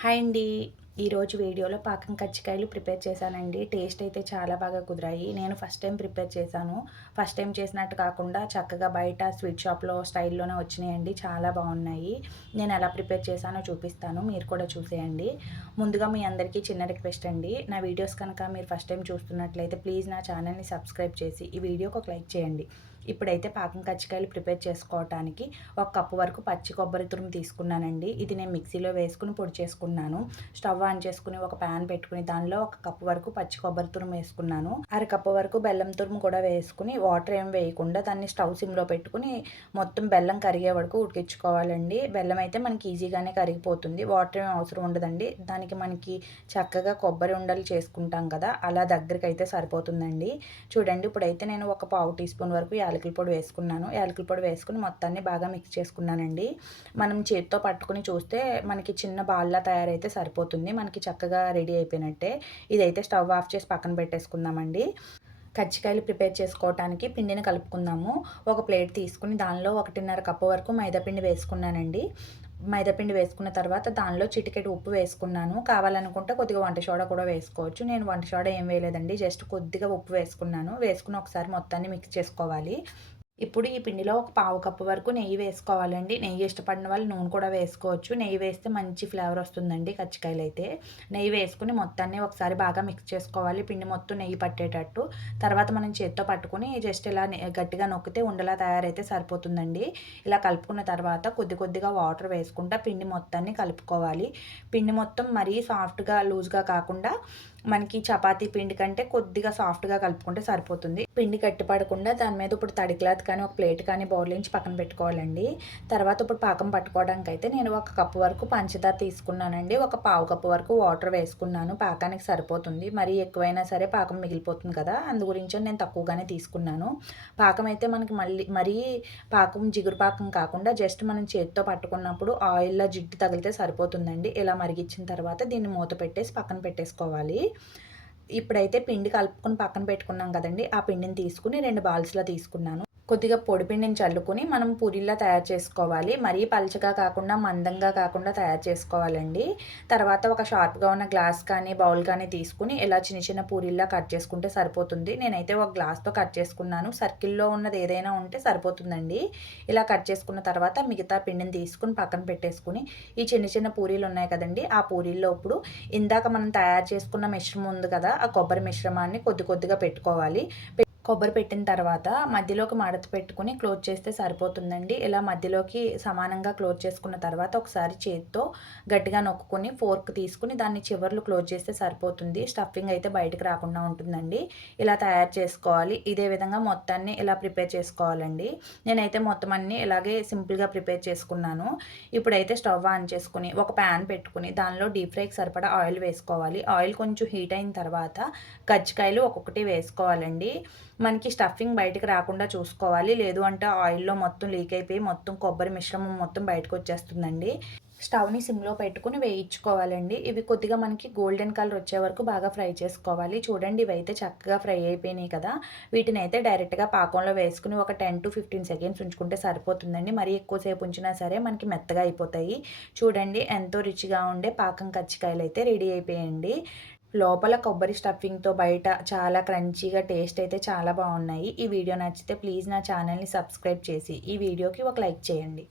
Hi అండి ఈరోజు వీడియోలో పాకం కచ్చికాయలు ప్రిపేర్ చేశానండి. టేస్ట్ అయితే చాలా బాగా కుదిరాయి. నేను ఫస్ట్ టైం ప్రిపేర్ చేశాను. ఫస్ట్ టైం చేసినట్టు కాకుండా చక్కగా బయట స్వీట్ షాప్లో స్టైల్లోనే వచ్చినాయండి. చాలా బాగున్నాయి. నేను ఎలా ప్రిపేర్ చేశానో చూపిస్తాను. మీరు కూడా చూసేయండి. ముందుగా మీ అందరికీ చిన్న రిక్వెస్ట్ అండి. నా వీడియోస్ కనుక మీరు ఫస్ట్ టైం చూస్తున్నట్లయితే ప్లీజ్ నా ఛానల్ని సబ్స్క్రైబ్ చేసి ఈ వీడియోకి ఒక లైక్ చేయండి. ఇప్పుడైతే పాకం కచ్చికాయలు ప్రిపేర్ చేసుకోవడానికి ఒక కప్పు వరకు పచ్చి కొబ్బరి తురుము తీసుకున్నానండి. ఇది నేను మిక్సీలో వేసుకుని పొడి చేసుకున్నాను. స్టవ్ ఆన్ చేసుకుని ఒక ప్యాన్ పెట్టుకుని దానిలో ఒక కప్పు వరకు పచ్చి కొబ్బరి తురుము వేసుకున్నాను. అర కప్పు వరకు బెల్లం తురుము కూడా వేసుకుని వాటర్ ఏం వేయకుండా దాన్ని స్టవ్ సిమ్లో పెట్టుకుని మొత్తం బెల్లం కరిగే వరకు ఉడికించుకోవాలండి. బెల్లం అయితే మనకి ఈజీగానే కరిగిపోతుంది. వాటర్ ఏం అవసరం ఉండదండి. దానికి మనకి చక్కగా కొబ్బరి ఉండలు చేసుకుంటాం కదా అలా దగ్గరికి అయితే సరిపోతుందండి. చూడండి ఇప్పుడైతే నేను ఒక పావు టీ స్పూన్ వరకు యాలకుల పొడి వేసుకున్నాను. యాలకుల పొడి వేసుకుని మొత్తాన్ని బాగా మిక్స్ చేసుకున్నానండి. మనం చేతితో పట్టుకుని చూస్తే మనకి చిన్న బాల్లా తయారైతే సరిపోతుంది. మనకి చక్కగా రెడీ అయిపోయినట్టే. ఇదైతే స్టవ్ ఆఫ్ చేసి పక్కన పెట్టేసుకుందామండి. కజ్జికాయలు ప్రిపేర్ చేసుకోవడానికి పిండిని కలుపుకుందాము. ఒక ప్లేట్ తీసుకుని దానిలో ఒకటిన్నర కప్పు వరకు మైదాపిండి వేసుకున్నానండి. మైదాపిండి వేసుకున్న తర్వాత దానిలో చిటికెట్ ఉప్పు వేసుకున్నాను. కావాలనుకుంటే కొద్దిగా వంట సోడా కూడా వేసుకోవచ్చు. నేను వంట సోడా ఏం వేయలేదండి. జస్ట్ కొద్దిగా ఉప్పు వేసుకున్నాను. వేసుకుని ఒకసారి మొత్తాన్ని మిక్స్ చేసుకోవాలి. ఇప్పుడు ఈ పిండిలో ఒక పావు కప్పు వరకు నెయ్యి వేసుకోవాలండి. నెయ్యి ఇష్టపడిన వాళ్ళు నూనె కూడా వేసుకోవచ్చు. నెయ్యి వేస్తే మంచి ఫ్లేవర్ వస్తుందండి కచ్చికాయలు అయితే నెయ్యి వేసుకుని మొత్తాన్ని ఒకసారి బాగా మిక్స్ చేసుకోవాలి. పిండి మొత్తం నెయ్యి పట్టేటట్టు. తర్వాత మనం చేత్తో పట్టుకుని జస్ట్ ఇలా గట్టిగా నొక్కితే ఉండలా తయారైతే సరిపోతుందండి. ఇలా కలుపుకున్న తర్వాత కొద్ది కొద్దిగా వాటర్ వేసుకుంటా పిండి మొత్తాన్ని కలుపుకోవాలి. పిండి మొత్తం మరీ సాఫ్ట్గా లూజ్గా కాకుండా మనకి చపాతీ పిండి కంటే కొద్దిగా సాఫ్ట్గా కలుపుకుంటే సరిపోతుంది. పిండి కట్టిపడకుండా దాని మీద ఇప్పుడు తడి క్లాత్ కానీ ఒక ప్లేట్ కానీ బౌలించి పక్కన పెట్టుకోవాలండి. తర్వాత ఇప్పుడు పాకం పట్టుకోవడానికి అయితే నేను ఒక కప్పు వరకు పంచదార తీసుకున్నానండి. ఒక పావు కప్పు వరకు వాటర్ వేసుకున్నాను. పాకానికి సరిపోతుంది. మరీ ఎక్కువైనా సరే పాకం మిగిలిపోతుంది కదా అందు గురించి నేను తక్కువగానే తీసుకున్నాను. పాకం అయితే మనకి మళ్ళీ మరీ పాకం జిగురు పాకం కాకుండా జస్ట్ మనం చేతితో పట్టుకున్నప్పుడు ఆయిల్లో జిడ్డు తగిలితే సరిపోతుందండి. ఇలా మరిగించిన తర్వాత దీన్ని మూత పెట్టేసి పక్కన పెట్టేసుకోవాలి. ఇప్పుడైతే పిండి కలుపుకొని పక్కన పెట్టుకున్నాం కదండి. ఆ పిండిని తీసుకుని రెండు బాల్స్లో తీసుకున్నాను. కొద్దిగా పొడిపిండిని చల్లుకొని మనం పూరీలా తయారు చేసుకోవాలి. మరీ పలచగా కాకుండా మందంగా కాకుండా తయారు చేసుకోవాలండి. తర్వాత ఒక షార్ప్గా ఉన్న గ్లాస్ కానీ బౌల్ కానీ తీసుకుని ఇలా చిన్న చిన్న పూరీలా కట్ చేసుకుంటే సరిపోతుంది. నేనైతే ఒక గ్లాస్తో కట్ చేసుకున్నాను. సర్కిల్లో ఉన్నది ఏదైనా ఉంటే సరిపోతుందండి. ఇలా కట్ చేసుకున్న తర్వాత మిగతా పిండిని తీసుకుని పక్కన పెట్టేసుకుని ఈ చిన్న చిన్న పూరీలు ఉన్నాయి కదండి ఆ పూరీల్లో ఇప్పుడు ఇందాక మనం తయారు చేసుకున్న మిశ్రమం ఉంది కదా ఆ కొబ్బరి మిశ్రమాన్ని కొద్ది కొద్దిగా పెట్టుకోవాలి. కొబ్బరి పెట్టిన తర్వాత మధ్యలోకి మడత పెట్టుకుని క్లోజ్ చేస్తే సరిపోతుందండి. ఇలా మధ్యలోకి సమానంగా క్లోజ్ చేసుకున్న తర్వాత ఒకసారి చేతితో గట్టిగా నొక్కుని ఫోర్క్ తీసుకుని దాన్ని చివర్లు క్లోజ్ చేస్తే సరిపోతుంది. స్టఫింగ్ అయితే బయటకు రాకుండా ఉంటుందండి. ఇలా తయారు చేసుకోవాలి. ఇదే విధంగా మొత్తాన్ని ఇలా ప్రిపేర్ చేసుకోవాలండి. నేనైతే మొత్తం అన్ని ఇలాగే సింపుల్గా ప్రిపేర్ చేసుకున్నాను. ఇప్పుడైతే స్టవ్ ఆన్ చేసుకుని ఒక ప్యాన్ పెట్టుకుని దానిలో డీప్ ఫ్రైకి సరిపడా ఆయిల్ వేసుకోవాలి. ఆయిల్ కొంచెం హీట్ అయిన తర్వాత కజ్జికాయలు ఒక్కొక్కటి వేసుకోవాలండి. మనకి స్టఫింగ్ బయటికి రాకుండా చూసుకోవాలి. లేదు అంటే ఆయిల్లో మొత్తం లీక్ అయిపోయి మొత్తం కొబ్బరి మిశ్రమం మొత్తం బయటకు వచ్చేస్తుందండి. స్టవ్ని సిమ్లో పెట్టుకుని వేయించుకోవాలండి. ఇవి కొద్దిగా మనకి గోల్డెన్ కలర్ వచ్చే వరకు బాగా ఫ్రై చేసుకోవాలి. చూడండి ఇవి అయితే చక్కగా ఫ్రై అయిపోయినాయి కదా. వీటిని అయితే డైరెక్ట్గా పాకంలో వేసుకుని ఒక టెన్ టు ఫిఫ్టీన్ సెకండ్స్ ఉంచుకుంటే సరిపోతుందండి. మరీ ఎక్కువసేపు ఉంచినా సరే మనకి మెత్తగా అయిపోతాయి. చూడండి ఎంతో రుచిగా ఉండే పాకం కచ్చికాయలు అయితే రెడీ అయిపోయాయండి. లోపల కొబ్బరి స్టఫింగ్తో బయట చాలా క్రంచీగా టేస్ట్ అయితే చాలా బాగున్నాయి. ఈ వీడియో నచ్చితే ప్లీజ్ నా ఛానల్ని సబ్స్క్రైబ్ చేసి ఈ వీడియోకి ఒక లైక్ చేయండి.